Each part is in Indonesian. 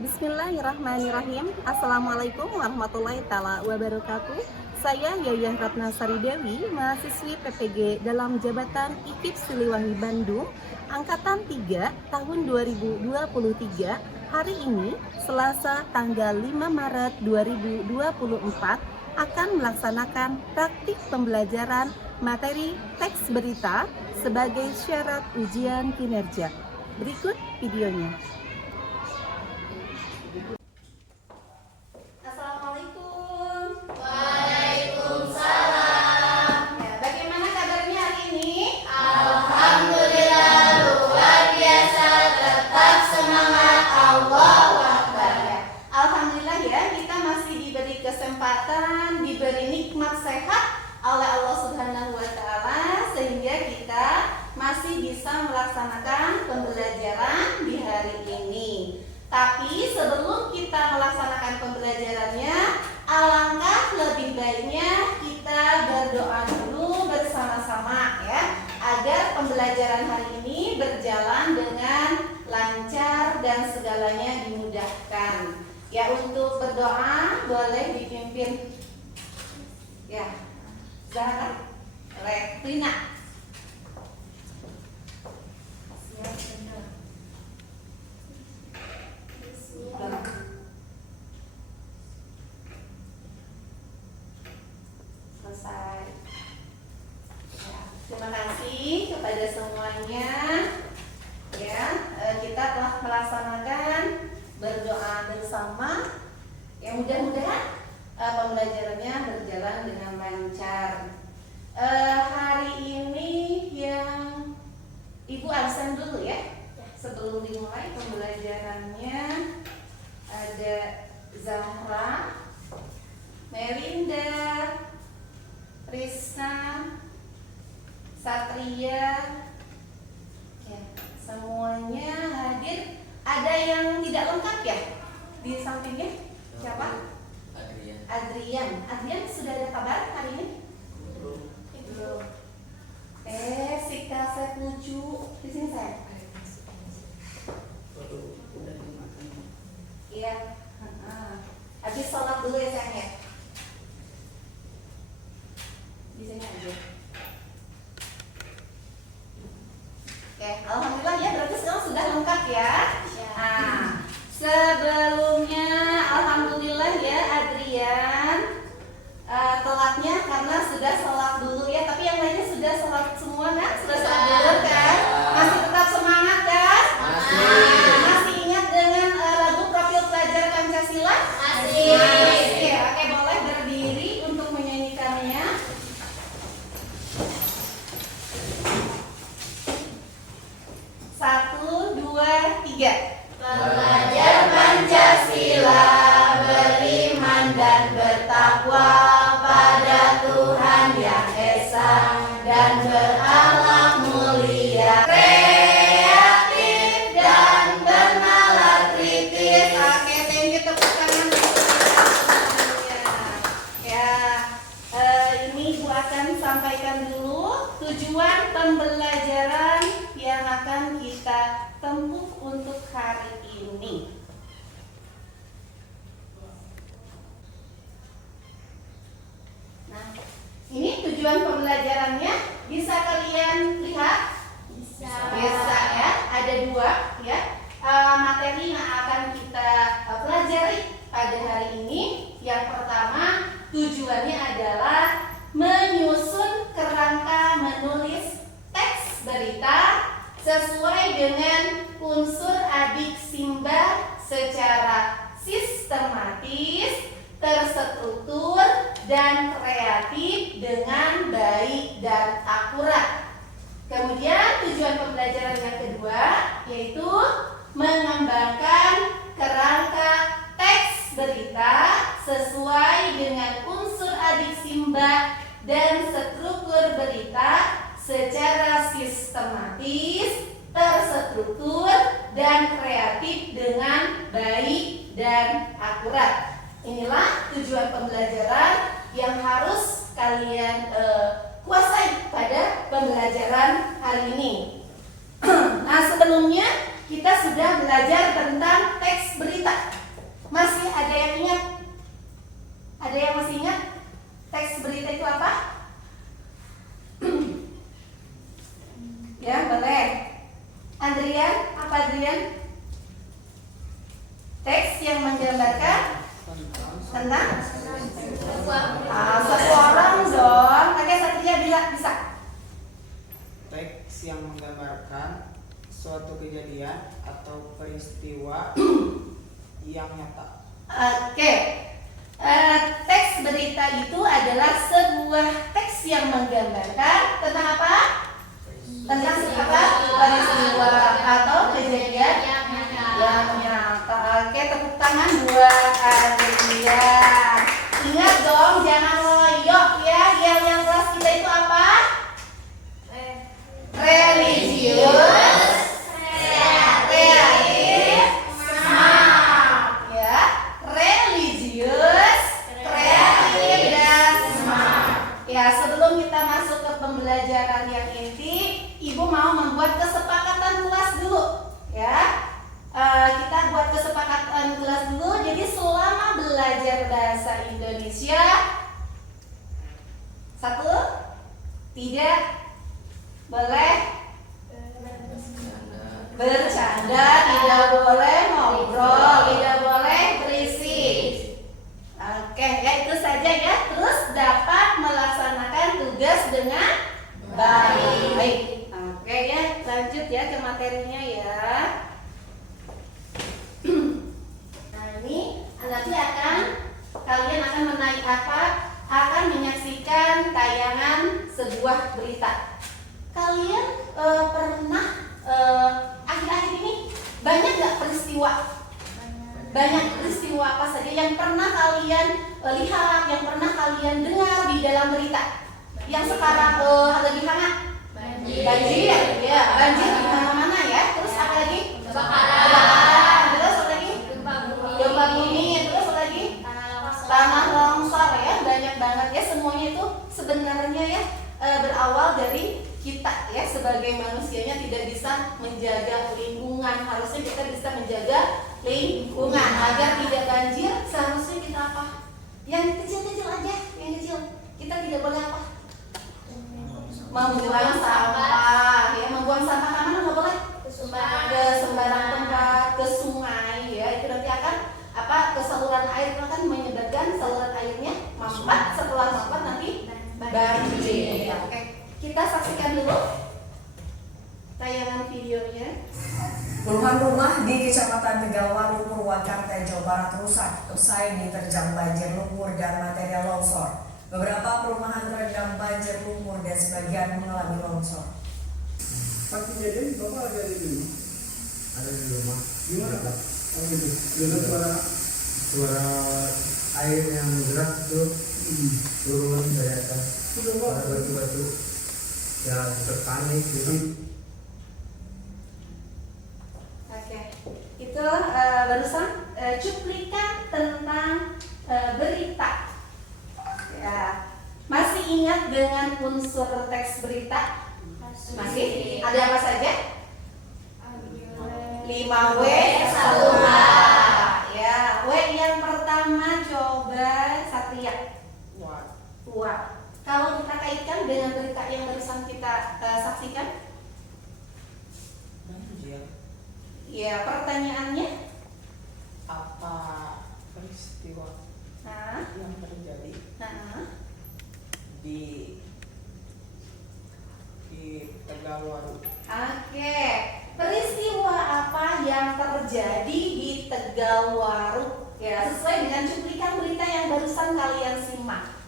Bismillahirrahmanirrahim. Assalamualaikum warahmatullahi taala wabarakatuh. Saya Yayah Ratnasari Dewi, mahasiswi PPG dalam jabatan IKIP Siliwangi Bandung, Angkatan 3 tahun 2023. Hari ini, Selasa tanggal 5 Maret 2024, akan melaksanakan praktik pembelajaran materi teks berita sebagai syarat ujian kinerja. Berikut videonya. Assalamualaikum. Waalaikumsalam. Ya, bagaimana kabarnya hari ini? Alhamdulillah luar biasa, tetap semangat, Allahu Akbar. Ya, alhamdulillah ya, kita masih diberi kesempatan, diberi nikmat sehat oleh Allah Subhanahu wa taala sehingga kita masih bisa melaksanakan pembelajaran di hari ini. Tapi sebelum kita melaksanakan pembelajarannya, alangkah lebih baiknya kita berdoa dulu bersama-sama ya, agar pembelajaran hari ini berjalan dengan lancar dan segalanya dimudahkan. Ya, untuk berdoa boleh dipimpin ya Zahra Retina. Selesai. Ya, terima kasih kepada semuanya. Ya, kita telah melaksanakan berdoa bersama. Ya, mudah-mudahan pembelajarannya berjalan dengan lancar. Hari ini yang Ibu absen dulu ya. Sebelum dimulai pembelajarannya, ada Zahra, Melinda, Risna, Satria, ya, semuanya hadir. Ada yang tidak lengkap ya di sampingnya? Siapa? Adrian. Adrian sudah ada kabar hari ini? Belum. Si kaset lucu di sini saya. Iya. Habis sholat dulu ya sayang ya. Di sini aja. Oke, alhamdulillah ya, berarti sekarang sudah lengkap ya. Nah, sebelumnya alhamdulillah ya Adrian telatnya karena sudah sholat dulu ya, tapi yang lainnya sudah sholat semua kan? Sudah sholat dulu kan? Masih tetap semangat kan? Masih ingat dengan lagu Profil Pelajar Pancasila? Masih. Masih. Oke, boleh berdiri untuk menyanyikannya. Satu, dua, tiga. Belajar Pancasila, beriman dan bertakwa pada Tuhan Yang Esa dan berakhlak mulia, kreatif dan bernalar kritis. Oke, thank you, tepuk tangan. Ya, ini Ibu akan sampaikan dulu tujuan pembelajaran yang akan kita tempuh untuk hari ini. Nah, ini tujuan pembelajarannya bisa kalian lihat? Bisa ya, ada dua ya. Materi yang akan kita pelajari pada hari ini. Yang pertama, tujuannya adalah menyusun kerangka menulis teks berita sesuai dengan unsur adik simba secara sistematis, terstruktur, dan kreatif dengan baik dan akurat. Kemudian tujuan pembelajaran yang kedua yaitu mengembangkan kerangka teks berita sesuai dengan unsur adik simba dan struktur berita secara sistematis, terstruktur, dan kreatif dengan baik dan akurat. Inilah tujuan pembelajaran yang harus kalian kuasai pada pembelajaran hari ini. Nah, sebelumnya kita sudah belajar tentang teks berita. Masih ada yang ingat? Ada yang masih ingat? Teks berita itu apa? Ya, boleh. Andrian, apa Andrian? Teks yang menggambarkan tentang seseorang dong. Oke, Satria bisa. Teks yang menggambarkan suatu kejadian atau peristiwa yang nyata. Oke. Teks berita itu adalah sebuah teks yang menggambarkan tentang apa? Tentang apa? Peristiwa atau kejadian yang nyata. Oke, tepuk tangan buat Adrian. Ingat dong, jangan loyok ya. Yang kelas kita itu apa? Religius, kreatif, smart. Ya, religius, kreatif, dan smart. Ya, sebelum kita masuk ke pembelajaran yang inti, Ibu mau membuat kesepakatan kelas dulu. Ya, kita buat kesepakatan kelas dulu. Jadi selama belajar bahasa Indonesia, satu, tidak boleh bercanda, tidak boleh ngobrol, tidak boleh berisik. Oke, ya itu saja ya. Terus dapat melaksanakan tugas dengan baik. Oke ya, lanjut ya ke materinya ya. Nah, ini nanti kalian akan menaik akan menyaksikan tayangan sebuah berita. Kalian pernah akhir-akhir ini banyak nggak peristiwa? Banyak peristiwa apa saja yang pernah kalian lihat, yang pernah kalian dengar di dalam berita? Yang sekarang lagi hangat? Banjir, ya, banjir di mana-mana ya. Terus apa lagi? Kebakaran. Terus apa lagi? Gempa bumi. Terus apa lagi? Tanah longsor ya. Banyak banget ya. Semuanya itu sebenarnya ya berawal dari kita ya sebagai manusianya tidak bisa menjaga lingkungan. Harusnya kita bisa menjaga lingkungan agar tidak banjir. Seharusnya kita apa? Yang kecil-kecil aja, yang kecil. Kita tidak boleh apa? Membuang sampah ya, membuang sampah kemana nggak boleh? Ke sembarang tempat, ke sungai ya. Itu nanti akan ke saluran air itu akan menyebabkan saluran airnya mampet. Setelah mampet nanti banjir. Oke, kita saksikan dulu tayangan videonya. Puluhan rumah di Kecamatan Tegalwaru, Purwakarta, Jawa Barat rusak usai diterjang banjir lumpur dan material longsor. Beberapa perumahan terendam banjir lumpur dan sebagian mengalami longsor. Pas kejadian Bapak ada di rumah? Ada di rumah. Gimana Pak? Oh gitu. Dengar Suara air yang deras itu turun dari atas. sudah Pak. Ada batu-batu. Ya terpanik gitu. Oke, itu barusan cuplikan tentang berita. Ya, masih ingat dengan unsur teks berita? Masih? Ada apa saja? 5W, 1H. Ya, W yang pertama coba Satria. Wah. Kalau kita kaitkan dengan berita yang barusan kita saksikan? Banjir. Ya, pertanyaannya? Apa peristiwa yang terjadi di Tegalwaru? Oke, peristiwa apa yang terjadi di Tegalwaru? Ya, sesuai dengan cuplikan berita yang barusan kalian simak.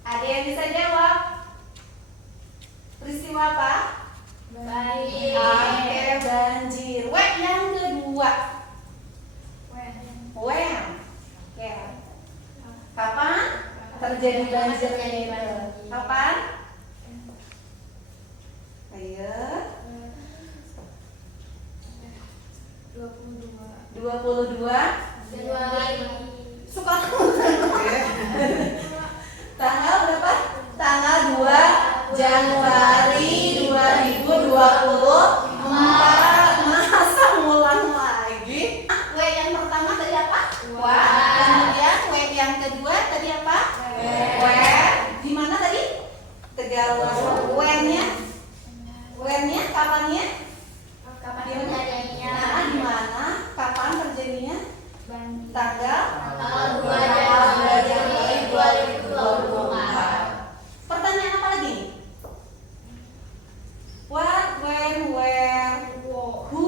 Ada yang bisa jawab? Peristiwa apa? Banjir. Oke, banjir. W yang kedua. When. Oke. Kapan terjadi banjirnya itu? Kapan? Ayo. 22 suka tanggal berapa? Tanggal 2 Januari 2024. Masa ngulang lagi? W yang pertama tadi apa? Wa. Kemudian W yang kedua tadi apa? W. Di mana tadi? Tegalwaru. W-nya? W-nya kapannya? Nah, di mana? Kapan terjadinya? Tanggal 2 Januari 2024. Pertanyaan apa lagi? What, when, where, who,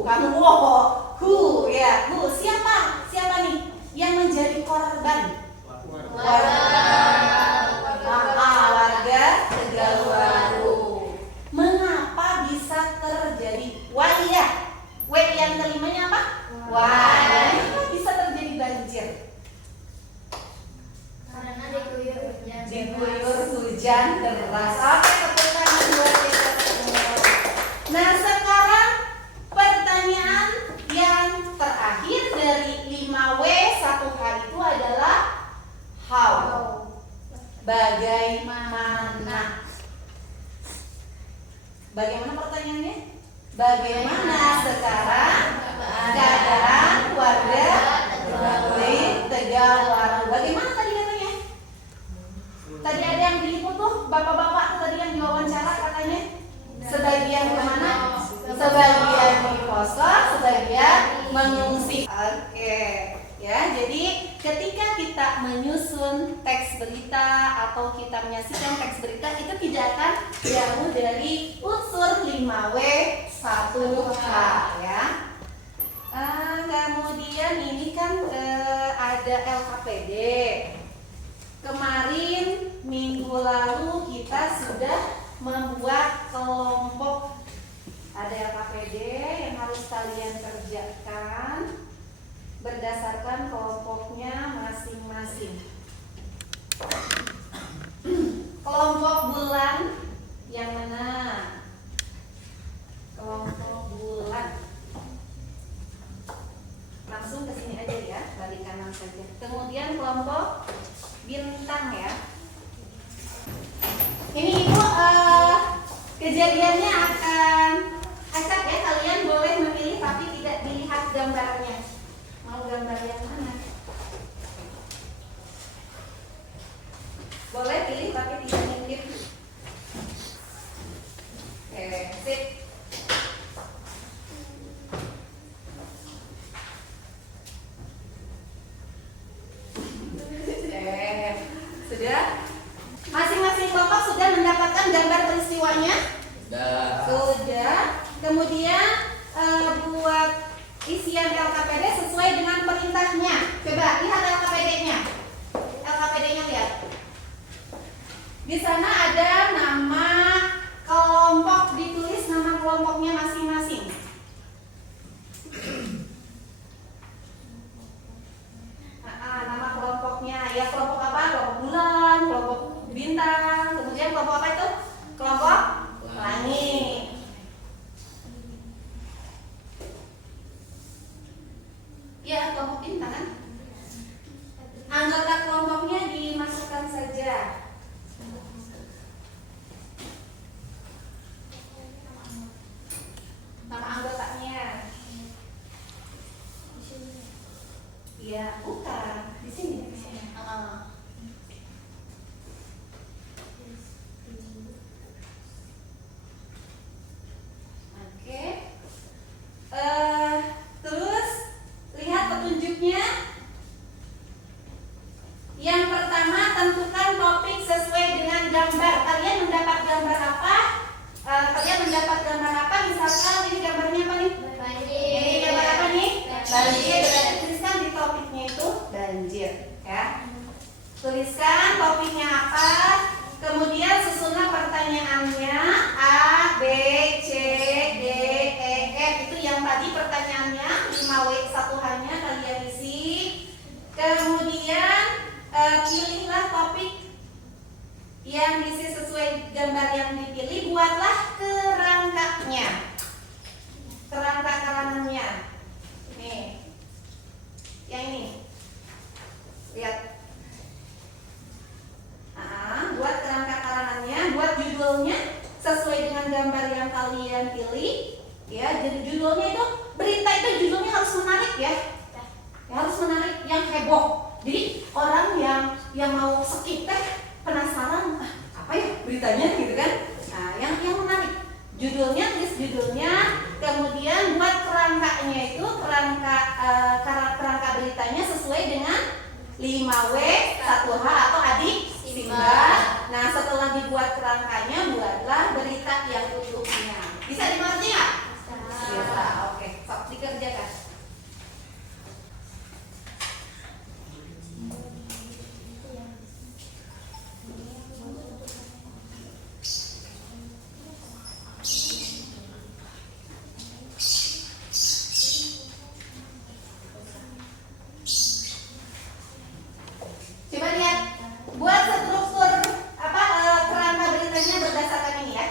bukan who, ya, who. Siapa nih yang menjadi korban? Warga Tegalwaru. Mengapa bisa terjadi? W yang kelimanya apa? Kenapa bisa terjadi banjir? Diguyur hujan deras. Oke, tepuk tangan buat kita semua. Nah, sekarang pertanyaan yang terakhir dari 5W 1H itu adalah how. Bagaimana? Bagaimana pertanyaannya? Bagaimana sekarang keadaan warga di Tegalwaru? Bagaimana tadi katanya? Tadi ada yang diliput tuh, bapak-bapak tadi yang diwawancara katanya. Sebagian kemana? Sebagian di posko, sebagian mengungsi. Oke, ya. Jadi ketika kita menyusun teks berita atau kita menyaksikan teks berita itu tidak akan jauh dari unsur 5W 1H, ya. Kemudian ini kan ada LKPD. Kemarin minggu lalu kita sudah membuat kelompok. Ada LKPD yang harus kalian kerjakan berdasarkan kelompoknya masing-masing. Kelompok bulan yang mana? Kelompok bulan. Langsung ke sini aja ya, balik kanan saja. Kemudian kelompok bintang ya. Ini Ibu kejadiannya akan acak ya, kalian boleh memilih tapi tidak dilihat gambarnya. Mau gambar yang mana? Boleh pilih tapi tidak ngintip. Oke, sip. Sudah? Masing-masing kelompok sudah mendapatkan gambar peristiwanya? Sudah. Kemudian buat isian LKPD sesuai dengan perintahnya. Coba lihat LKPD-nya. LKPD-nya lihat. Di sana ada nama kelompok, ditulis nama kelompoknya masing-masing. Nama kelompoknya, ya kelompok apa? Kelompok bulan, kelompok bintang, kemudian kelompok apa itu? Kelompok langit. Ya, kelompok bintang kan? Anggota kelompoknya dimasukkan saja. Nama anggotanya. Ya, bukan. Di sini. Oke. Terus lihat petunjuknya. Yang pertama, tentukan topik sesuai dengan gambar. Kalian mendapat gambar apa? Misalkan ini gambarnya apa nih? Banjir. Ini gambar apa nih? Banjir. Berarti tuliskan di topiknya itu banjir, ya. Tuliskan topiknya apa. Kemudian susunan pertanyaannya A, B, C, D, E, F. Itu yang tadi pertanyaannya 5W 1H-nya kalian isi. Kemudian pilihlah topik yang diisi sesuai gambar yang dipilih. Buatlah kerangkanya, kerangka karangannya. Jadi judulnya itu, berita itu judulnya harus menarik ya. Ya, harus menarik, yang heboh. Jadi orang yang mau skip teh penasaran, apa ya beritanya gitu kan? Nah, yang menarik. Judulnya, tulis judulnya, kemudian buat kerangkanya itu kerangka beritanya sesuai dengan 5W, 1H atau adik Simba. Nah, setelah dibuat kerangkanya, buatlah berita yang utuhnya. Bisa dimengerti nggak? Bisa. Oke, sok dikerjakan. Coba lihat, buat struktur kerangka beritanya berdasarkan ini ya.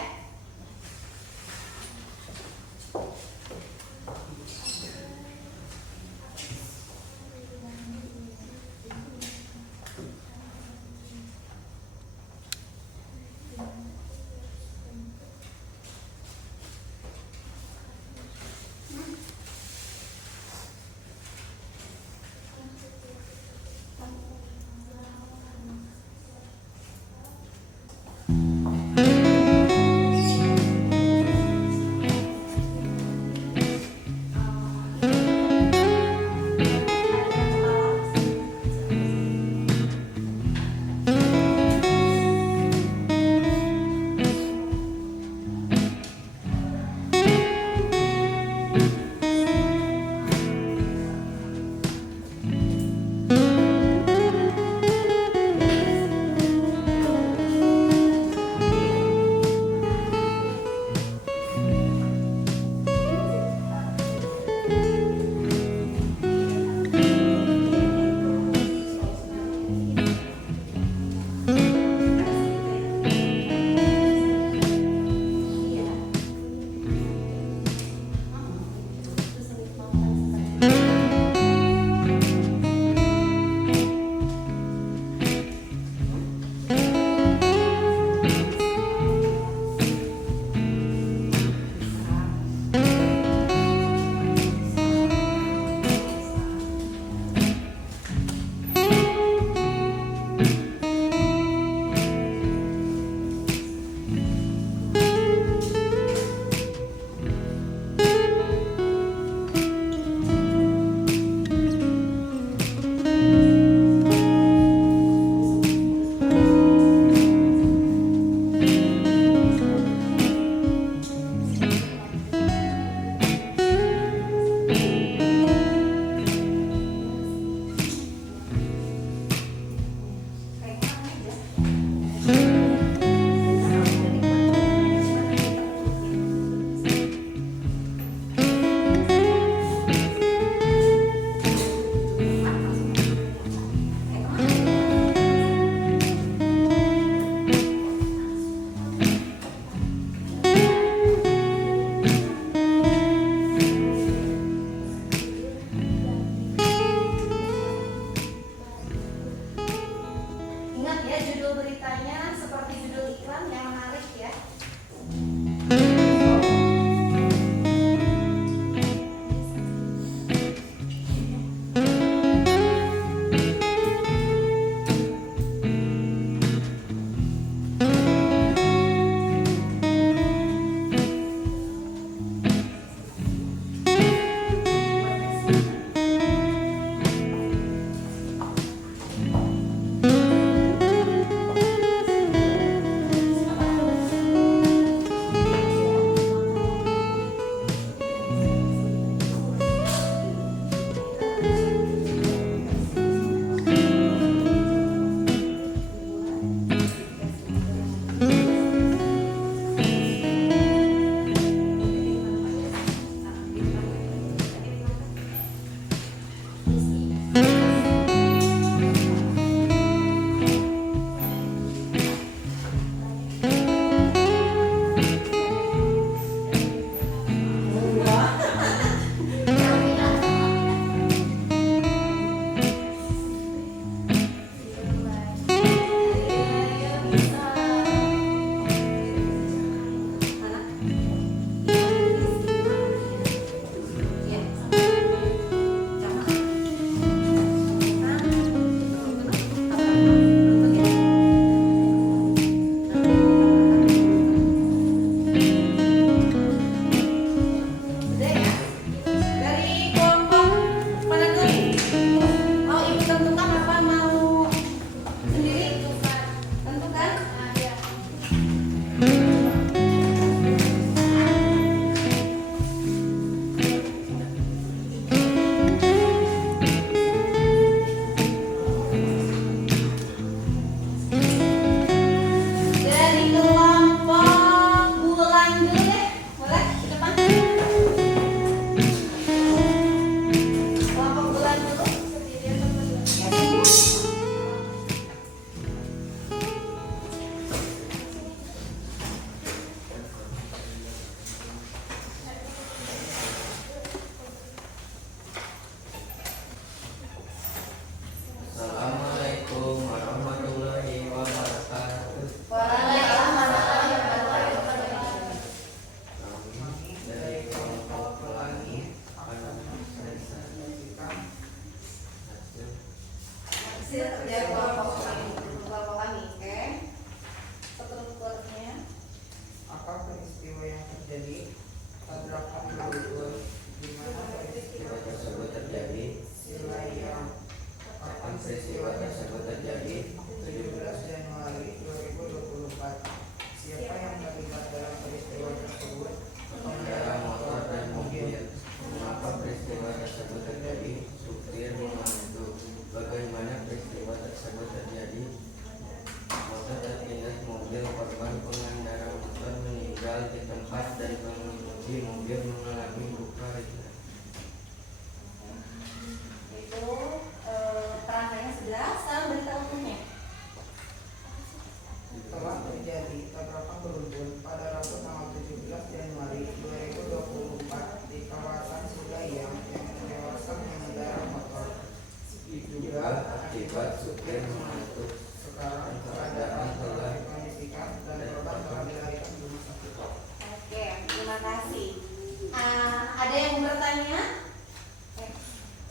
beritanya?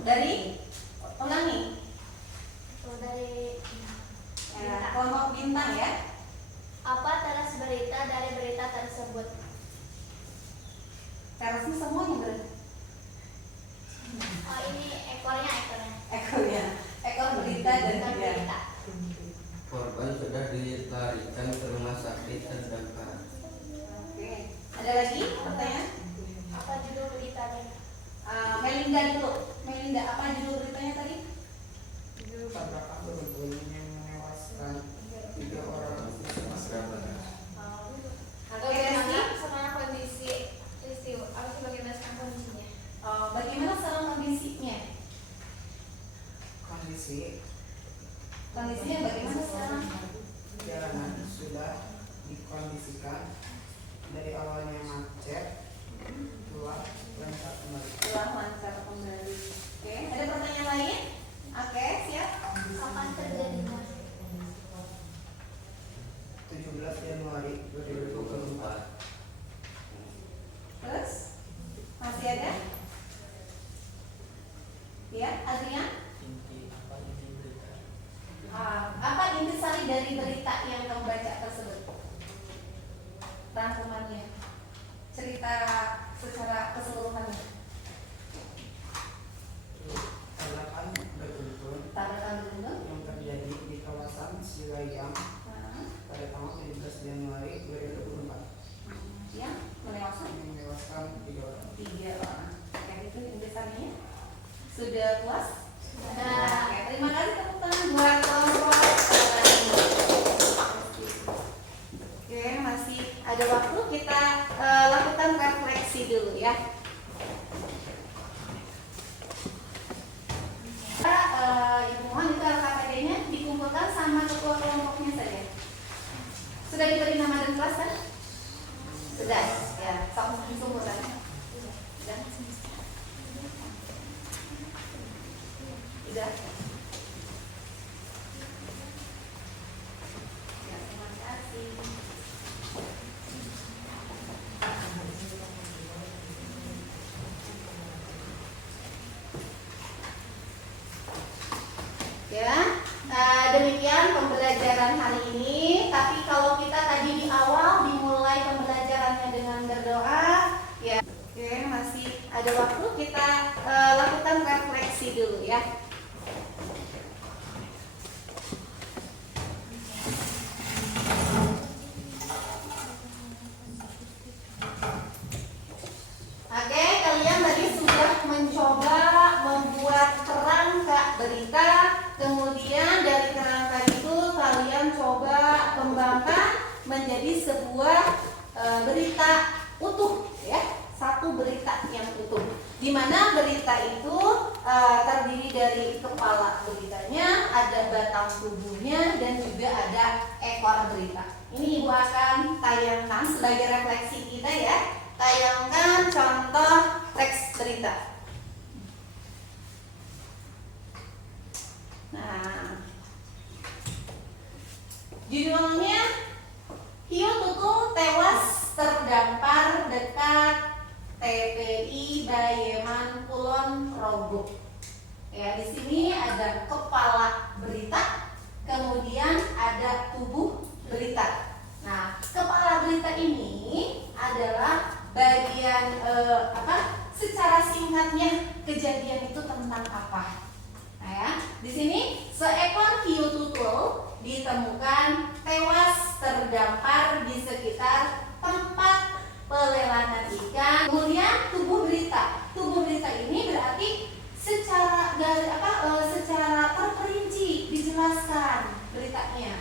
Dari ulangi. Dari Kelompok bintang ya. apa teras berita dari berita tersebut? Terusnya semuanya berarti. Oh, ini ekornya. Ekor berita dan Bukan ya. berita. Korban sudah dilarikan ke rumah sakit terdampak. Oke. Ada lagi pertanyaan? Apa judul beritanya? Melinda dulu. Melinda, apa judul beritanya tadi? Tabrakan beruntun yang menewaskan 3 orang siswa. Oke, Reski. Sama kondisi peristiwa. Apa sih bagaimana sekarang kondisinya? Bagaimana sekarang kondisinya? Kondisinya bagaimana sekarang? Jalanan sudah dikondisikan dari awalnya macet, telah lancar kembali. Telah lancar kembali. Oke, ada pertanyaan lain? Oke, siap. Kapan terjadinya? 17 Januari 2024. Terus masih ada? Ya, Adrian? Apa intisari dari berita yang kamu baca tersebut? Rangkumannya, cerita secara keseluruhannya. Tabrakan beruntun Tabrakan beruntun. yang terjadi di kawasan Silayang pada tanggal 17 Januari 2024 Yang menewaskan yang menewaskan 3 orang. 3 orang. Kayak itu intisarinya. Sudah puas? Sudah. Oke, terima kasih tepuk tangan buat kelompok. Oke, masih ada waktu kita lakukan refleksi dulu ya. Ibu mohon itu LKPD-nya dikumpulkan sama ketua kelompoknya saja. Sudah diberi nama dan kelas kan? Sudah, ya, sama dikumpulkan. Sudah. Sudah. Ya, terima kasih. Ya, demikian pembelajaran hari ini. Tapi kalau kita tadi di awal dimulai pembelajarannya dengan berdoa, ya, oke, masih ada waktu kita lakukan refleksi dulu ya. Oke, kalian tadi sudah mencoba membuat kerangka berita. Kemudian dari kerangka itu kalian coba kembangkan menjadi sebuah berita utuh ya, satu berita yang utuh. Di mana berita itu terdiri dari kepala beritanya, ada batang tubuhnya dan juga ada ekor berita. Ini Ibu akan tayangkan sebagai refleksi kita ya. Tayangkan contoh teks berita. Nah, judulnya Hiu Tutul tewas terdampar dekat TPI Bayeman Kulon Progo. Ya, di sini ada kepala berita, kemudian ada tubuh berita. Nah, kepala berita ini adalah bagian secara singkatnya kejadian itu tentang apa. Nah ya, di sini seekor hiu tutul ditemukan tewas terdampar di sekitar tempat pelelangan ikan. Kemudian tubuh berita ini berarti secara terperinci dijelaskan beritanya.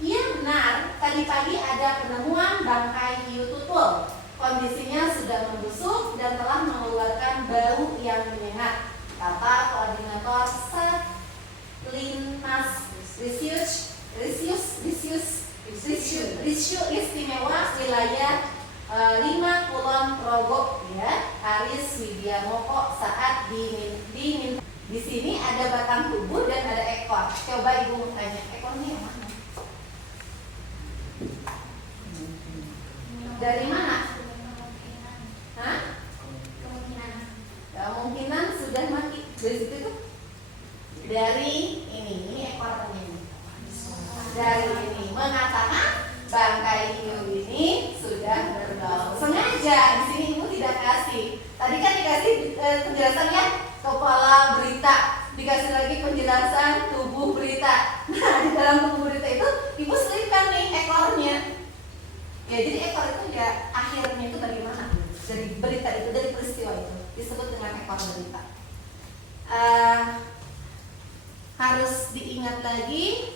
Iya benar, tadi pagi ada penemuan bangkai hiu tutul. Kondisinya sudah membusuk dan telah mengeluarkan bau yang menyengat, kata koordinator Satlantas Risio Istimewa Wilayah 5 Kulon Progo ya, Aris Widiamoko saat diminta. Di sini ada batang tubuh dan ada ekor. Coba Ibu tanya, ekornya yang mana? Dari mana? Hah? dari situ tuh, dari ini ekornya ini. Dari ini mengatakan bangkai hiu ini sudah bergaul. Sengaja di sini ibu tidak kasih. Tadi kan dikasih penjelasan ya, kepala berita, dikasih lagi penjelasan tubuh berita. Nah, di dalam tubuh berita itu ibu selipkan nih ekornya. Ya, jadi ekor itu ya akhirnya itu bagaimana? Dari berita itu, dari peristiwa itu disebut dengan ekor berita. Harus diingat lagi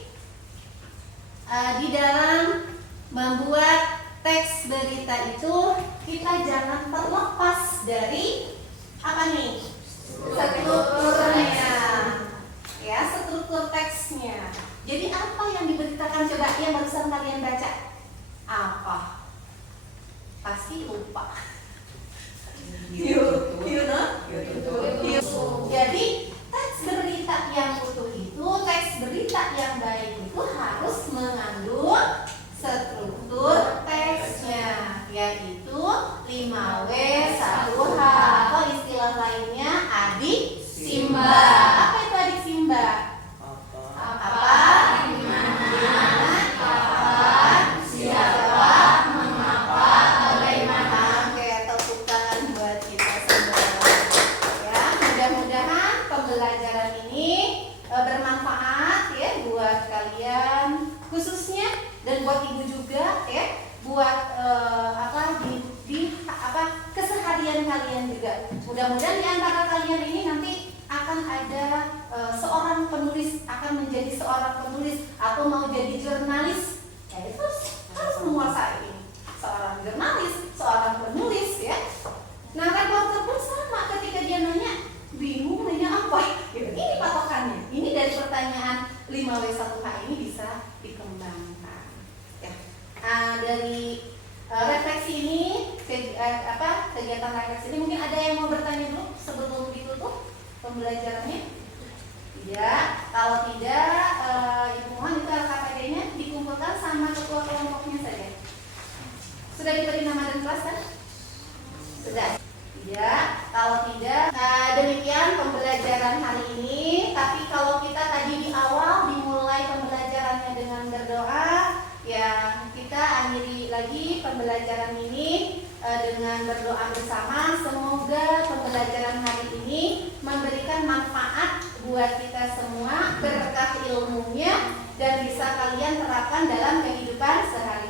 di dalam membuat teks berita itu kita jangan terlepas dari apa nih? Strukturnya, ya, struktur teksnya. Jadi apa yang diberitakan, coba yang barusan kalian baca apa? Pasti lupa. Jadi teks berita yang utuh itu, teks berita yang baik itu harus mengandung struktur teksnya, yaitu 5W1H atau istilah lainnya adik Simba. Apa itu adik Simba? Apa? Dimana? Kapan? Siapa? Mengapa? Bagaimana? Oke, tepuk tangan buat kita semua. Ya, mudah-mudahan pembelajaran ini bermanfaat ya buat kalian khususnya, dan buat ibu juga ya, buat keseharian kalian juga. Mudah-mudahan di antara kalian ini nanti akan ada seorang penulis, akan menjadi seorang penulis atau mau jadi jurnalis. Ya, itu harus menguasai ini. Seorang jurnalis, seorang penulis ya. Nah, reporter pun sama, ketika dia nanya bingung nanya apa. Gitu. Ini patokannya. Ini dari pertanyaan 5W1H ini bisa dikembangkan. Ya. Dari refleksi ini, kegiatan refleksi ini, mungkin ada yang mau bertanya dulu sebelum ditutup pembelajarannya? Tidak. Kalau tidak, ibu mohon itu LKPD-nya dikumpulkan sama ketua kelompoknya saja. Sudah diberi nama dan kelas kan? Sudah. Tidak. Kalau tidak, demikian pembelajaran hari ini. Tapi kalau kita tadi di awal dimulai pembelajarannya dengan berdoa, ya kita akhiri lagi pembelajaran ini dengan berdoa bersama. Semoga pembelajaran hari ini memberikan manfaat buat kita semua, berkah ilmunya, dan bisa kalian terapkan dalam kehidupan sehari-hari.